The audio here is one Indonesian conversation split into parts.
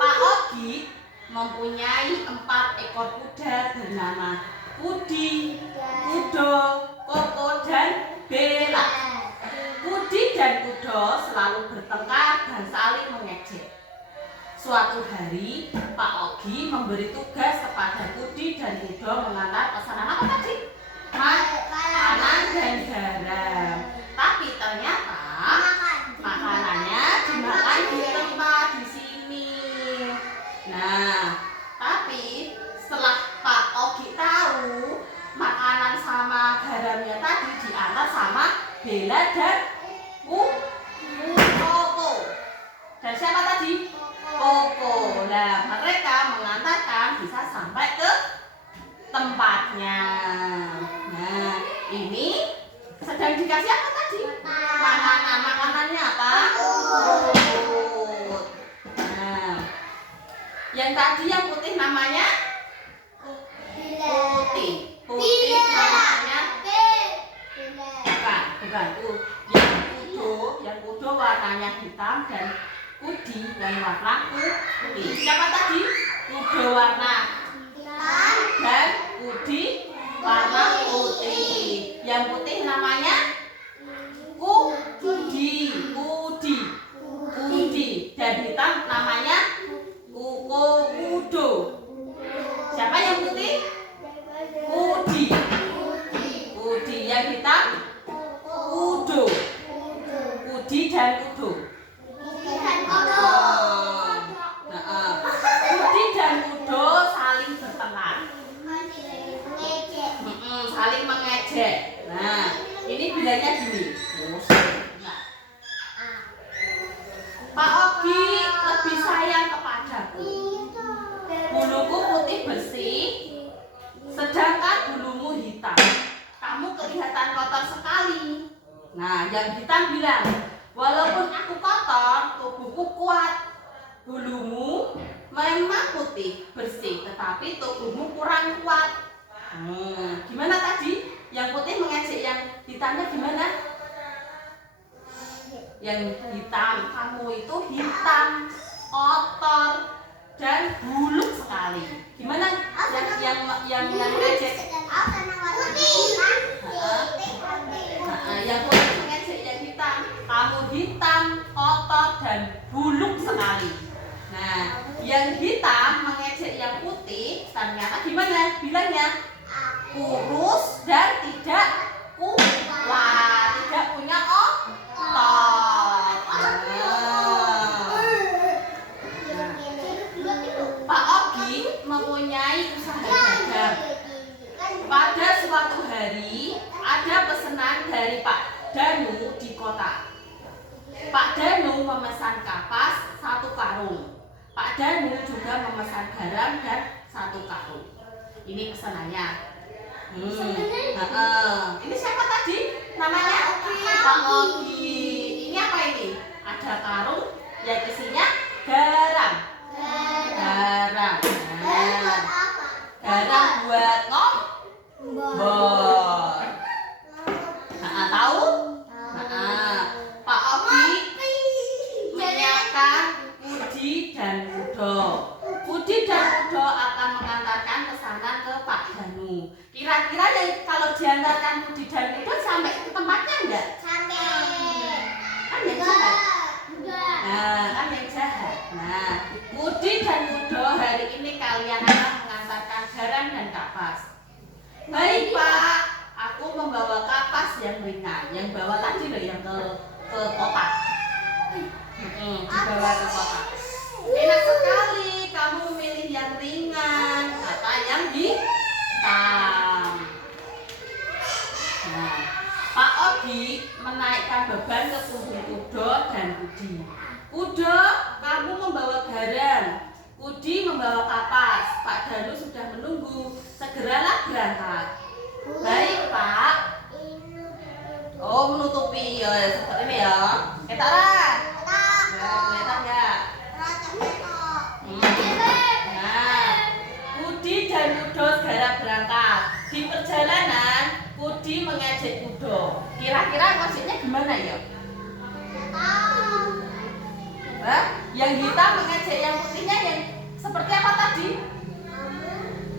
Pak Ogi mempunyai 4 ekor kuda bernama Kudi, Kudo, Koko, dan Bela. Kudi dan Kudo selalu bertengkar dan saling mengejek. Suatu hari, Pak Ogi memberi tugas kepada Kudi dan Kudo mengantar pesanan apa tadi? Makanan dan garam. Tapi ternyata makanannya dimakan di tempat di sini. Nah, tapi setelah Pak Ogi tahu makanan sama garamnya tadi diantar sama Bela dan Koko. Dan siapa tadi? Koko. Nah, mereka mengantarkan bisa sampai ke tempatnya. Nah, ini sedang dikasih apa tadi? Makanannya apa? Rumput. Nah, yang tadi yang putih namanya Putih. Putih namanya bukan. Yang kudo warnanya hitam dan Kudi yang warna putih. Siapa tadi? Kudo warna hitam dan Kudi warna putih. Yang putih namanya Kudi dan hitam namanya Kudo. Siapa yang putih? Kudi yang hitam Kudo. Kudi dan Kudo. Kudi dan Kudo saling bertengkar. Saling mengejek. Nah, ini bilangnya gini. Pak Ogi lebih sayang kepadaku. Buluku putih bersih, sedangkan bulumu hitam. Kamu kelihatan kotor sekali. Nah, yang hitam bilang, walaupun aku kotor, tubuhku kuat. Bulumu memang putih bersih, tetapi tubuhmu kurang kuat. Gimana tadi? Yang putih mengejek yang hitamnya gimana? Yang hitam, kamu itu hitam, kotor, dan buluk sekali. Gimana? Yang mengejek? Yang putih mengejek yang hitam, kamu hitam, kotor, dan buluk sekali. Nah, yang hitam mengejek yang putih, ternyata gimana bilangnya? Kurus dan tidak kuat, tidak punya otot. Pak Ogi mempunyai usaha dagang. Pada suatu hari ada pesanan dari Pak Danu di kota. Pak Danu memesan kapas 1 karung. Pak Danu juga memesan garam dan 1 karung. Ini pesanannya. Ini siapa tadi? Namanya Pak Ogi. Ini apa ini? Ada karung yang isinya garam. Garam. Garam buat ngombor. Tahu? Pak Ogi menyiapkan Kudi dan Kudo. Kudi dan Kudo akan mengantarkan pesanan ke Pak Danu. Kira-kira kalau diantarkan Kudi dan Kudo sampai ke tempatnya enggak? Sampai. Kan yang jahat. Kan yang jahat. Nah, Kudi dan Kudo hari ini kalian akan mengantarkan garam dan kapas. Baik Pak, aku membawa kapas yang ringan. Yang bawa tadi loh yang ke kotak. Dibawa ke kotak. Enak sekali kamu memilih yang ringan atau yang hitam. Nah, Pak Ogi menaikkan beban ke punggung Kudo dan Kudi. Kudo, kamu membawa garam. Kudi membawa kapas. Pak Danu sudah menunggu. Segeralah berangkat. Baik Pak. Oh, menutupi ya seperti ini ya. Tara. Kelihatan nggak? Nah, Kudi dan Kudo segera berangkat. Di perjalanan, Kudi mengejek Kudo. Kira-kira maksudnya gimana ya? Yang hitam mengejek yang putihnya yang seperti apa tadi?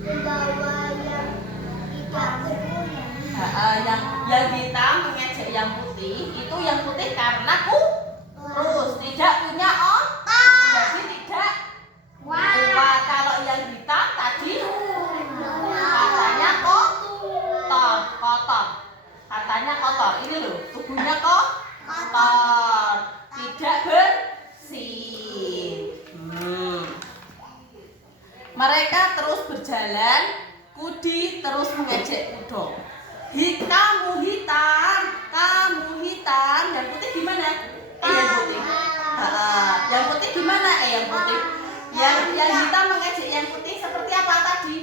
Membawa yang hitam. Yang hitam mengejek yang putih, itu yang putih karena kurus, tidak punya otak, jadi tidak kuat. Kalau yang hitam tadi katanya kotor, katanya kotor. Ini loh, tubuhnya kotor, tidak bersih. Mereka terus berjalan, Kudi terus mengejek Kudo. Kamu hitam, yang putih gimana? Yang putih. Yang putih gimana? Yang putih. Yang hitam mengejek yang putih seperti apa tadi?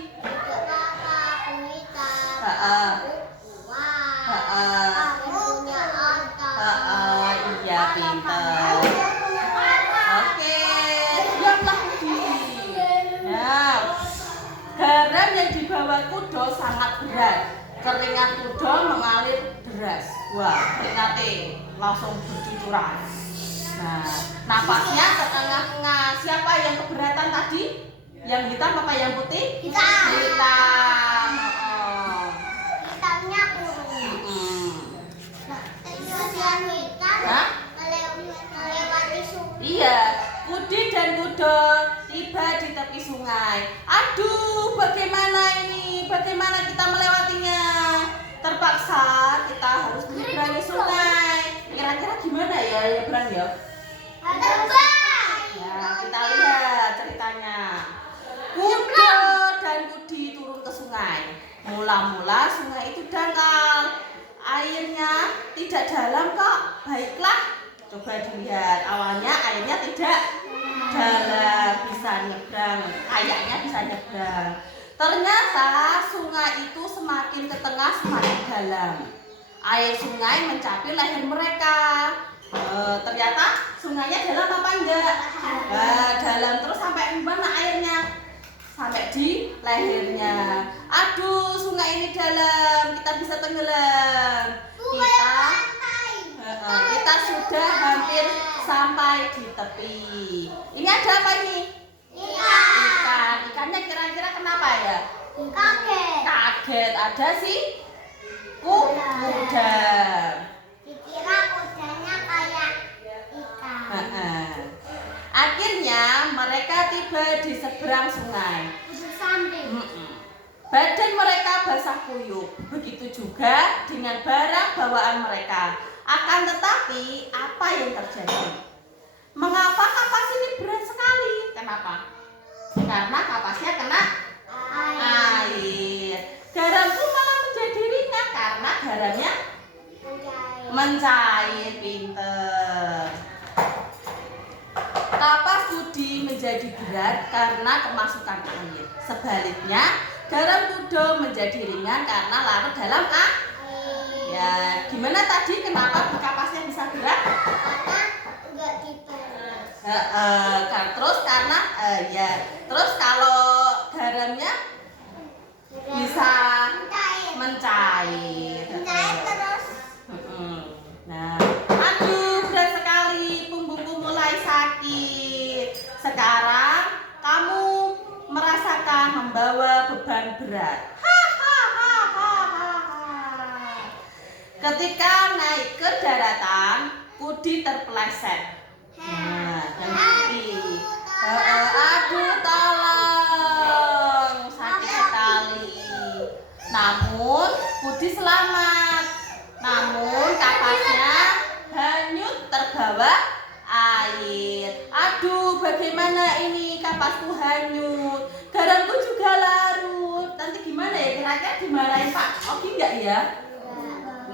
Iya, pintar. Oke, siaplah Kudi. Nah, garam yang dibawa Kudo sangat berat. Keringat Kudo mengalir deras. Wah, keringatnya langsung bercucuran. Nah, napasnya ke tengah-tengah. Siapa yang keberatan tadi? Yang hitam apa yang putih? Hitam. Hitam. Hitamnya kurus. Terus yang hitam melewati sungai. Iya, Kudi dan Kudo tiba di tepi sungai. Aduh, bagaimana ini? Bagaimana kita melewatinya? Terpaksa kita harus menyeberangi sungai. Kira-kira gimana ya nyebrang ya? Ya, kita lihat ceritanya. Kudo dan Kudi turun ke sungai. Mula-mula sungai itu dangkal. Airnya tidak dalam kok. Baiklah, coba dilihat. Awalnya airnya tidak dalam, bisa nyebrang. Kayaknya bisa nyebrang. Ternyata sungai itu semakin ke tengah semakin dalam. Air sungai mencapai leher mereka. Ternyata sungainya dalam apa enggak? Dalam. Terus sampai di mana airnya? Sampai di lehernya. Aduh, sungai ini dalam, kita bisa tenggelam. Kita sudah hampir sampai di tepi. Ini ada apa ini? Ikan. Ikannya kira-kira kenapa ya? Kaget. Ada sih kuda. Dikira kudanya kayak ikan. Akhirnya mereka tiba di seberang sungai. Samping. Badan mereka basah kuyup. Begitu juga dengan barang bawaan mereka. Akan tetapi apa yang terjadi? Mengapa kapas ini berat sekali? Kenapa? Karena kapasnya kena air. Garam pun malah menjadi ringan karena garamnya mencair. Pinter. Kapas Kudi menjadi berat karena kemasukan air. Sebaliknya, garam Kudo menjadi ringan karena larut dalam air. Ya, gimana tadi? Kenapa kapasnya bisa berat? Karena enggak diperas. Terus kalau garamnya bisa mencair. terus. Nah, aduh, berat sekali, punggungku mulai sakit. Sekarang kamu merasakan membawa beban berat. Ketika naik ke daratan, Kudi terpeleset. Nah, yang Kudi. Aduh, tolong, sakit sekali. Namun Kudi selamat. Namun kapasnya hanyut terbawa air. Aduh, bagaimana ini? Kapasku hanyut. Garamku juga larut. Nanti gimana ya? Kira-kira dimarahin Pak Ogi enggak ya?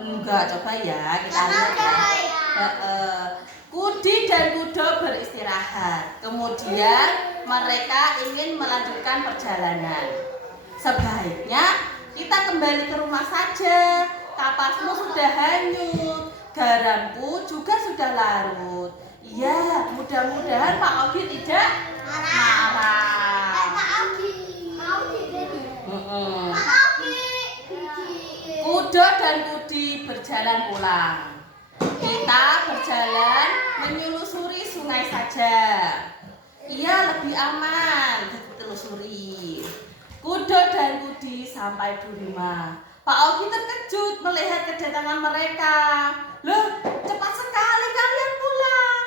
Enggak, coba ya kita lihat ya. Kudi dan Kudo beristirahat. Kemudian mereka ingin melanjutkan perjalanan. Sebaiknya kita kembali ke rumah saja. Kapasmu sudah hanyut, garamku juga sudah larut. Iya, mudah-mudahan Pak Ogi tidak marah. Pak Ogi. Kudo dan Kudi berjalan pulang. Kita berjalan menyelusuri sungai saja. Iya, lebih aman. Ditelusuri. Kudo dan Kudi sampai di rumah. Pak Ogi terkejut melihat kedatangan mereka. Loh, cepat sekali kalian pulang.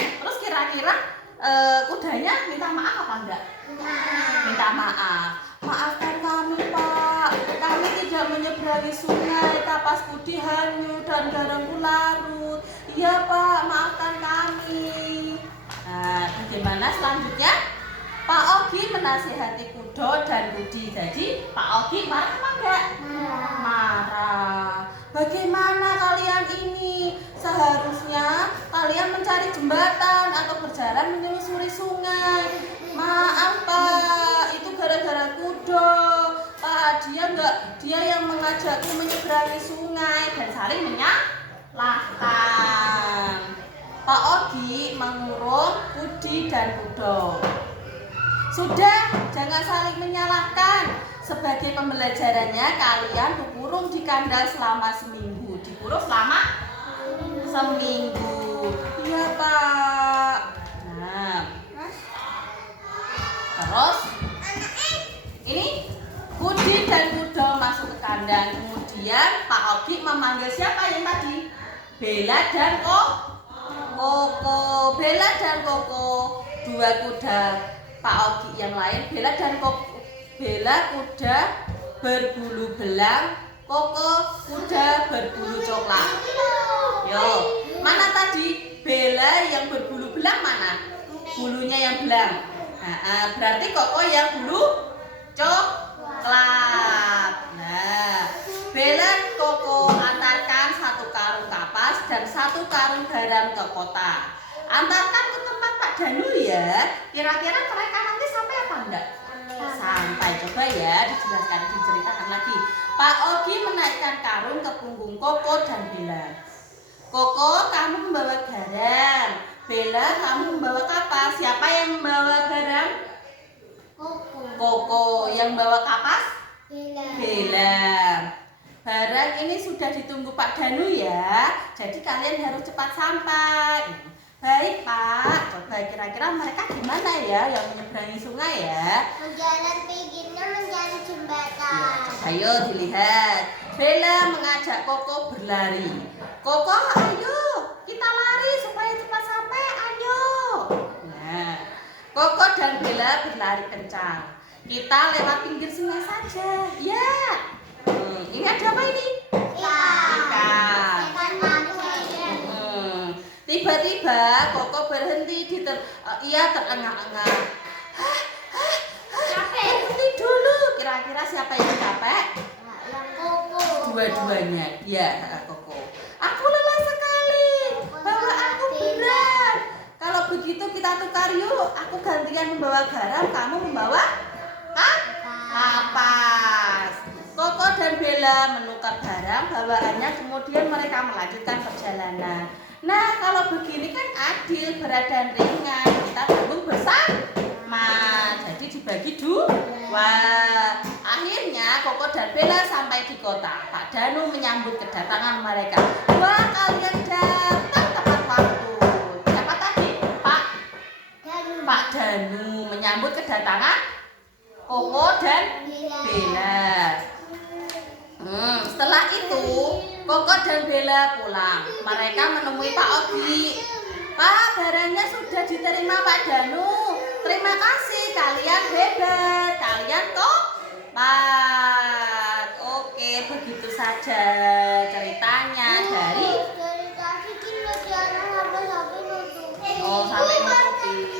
Terus kira-kira kudanya minta maaf apa enggak? Minta maaf. Maafkan kami, Pak. Kami tidak menyeberangi sungai. Kapas Kudi hanyut dan garamku larut. Iya, Pak. Maafkan kami. Nah, bagaimana selanjutnya? Pak Ogi menasihati Kudo dan Kudi. Jadi Pak Ogi marah apa enggak? Marah. Bagaimana kalian ini? Seharusnya kalian mencari jembatan atau berjalan menyusuri sungai. Maaf Pak, itu gara-gara Kudo. Pak, dia yang mengajakku menyeberangi sungai dan saling menyalahkan. Pak Ogi mengurung Kudi dan Kudo. Sudah, jangan saling menyalahkan. Sebagai pembelajarannya, kalian dikurung di kandang selama seminggu. Dikurung selama seminggu. Iya, Pak. Nah, terus ini Kudi dan Kudo masuk ke kandang. Kemudian Pak Ogi memanggil siapa yang tadi? Bella dan Koko. Bella dan Koko, dua kuda Pak Ogi yang lain. Bella dan Koko. Bella kuda berbulu belang, Koko kuda berbulu coklat. Yo, mana tadi Bella yang berbulu belang mana? Bulunya yang belang. Nah, berarti Koko yang bulu coklat. Nah, Bella Koko antarkan satu karung kapas dan satu karung garam ke kota. Antarkan ke tempat Pak Danu ya. Kira-kira mereka nanti sampai apa enggak? Sampai. Coba ya dijelaskan, diceritakan lagi. Pak Ogi menaikkan karung ke punggung Koko dan Bella. Koko, kamu membawa garam. Bella, kamu membawa kapas. Siapa yang membawa garam? Koko. Yang membawa kapas? Bella. Barang ini sudah ditunggu Pak Danu ya. Jadi kalian harus cepat sampai. Baik Pak, coba kira-kira mereka gimana ya yang menyeberangi sungai ya? Menjalan pinggirnya mencari jembatan. Ayo dilihat. Bella mengajak Koko berlari. Koko, ayo kita lari supaya cepat sampai. Ayo. Nah, Koko dan Bella berlari kencang. Kita lewat pinggir sungai saja. Ya. Ini ada apa ini? Ikan. Tiba-tiba Koko berhenti ia terengah-engah. Capek. Berhenti dulu. Kira-kira siapa yang capek? Yang Koko. Dua-duanya. Ya, Koko. Aku lelah sekali. Bawa aku berat. Kalau begitu kita tukar yuk. Aku gantian membawa garam, kamu membawa kapas. Koko dan Bella menukar garam bawaannya, kemudian mereka melanjutkan perjalanan. Nah, kalau begini kan adil, berat dan ringan. Kita gabung bersama. Jadi dibagi dua. Akhirnya Koko dan Bella sampai di kota. Pak Danu menyambut kedatangan mereka. Wah, kalian datang tepat waktu. Siapa tadi? Pak Danu menyambut kedatangan Koko dan Bella. Setelah itu Koko dan Bella pulang. Mereka menemui Pak Ogi. Pak, barangnya sudah diterima Pak Danu. Terima kasih, kalian hebat. Kalian kompak. Oke, begitu saja ceritanya dari sampai nutupin.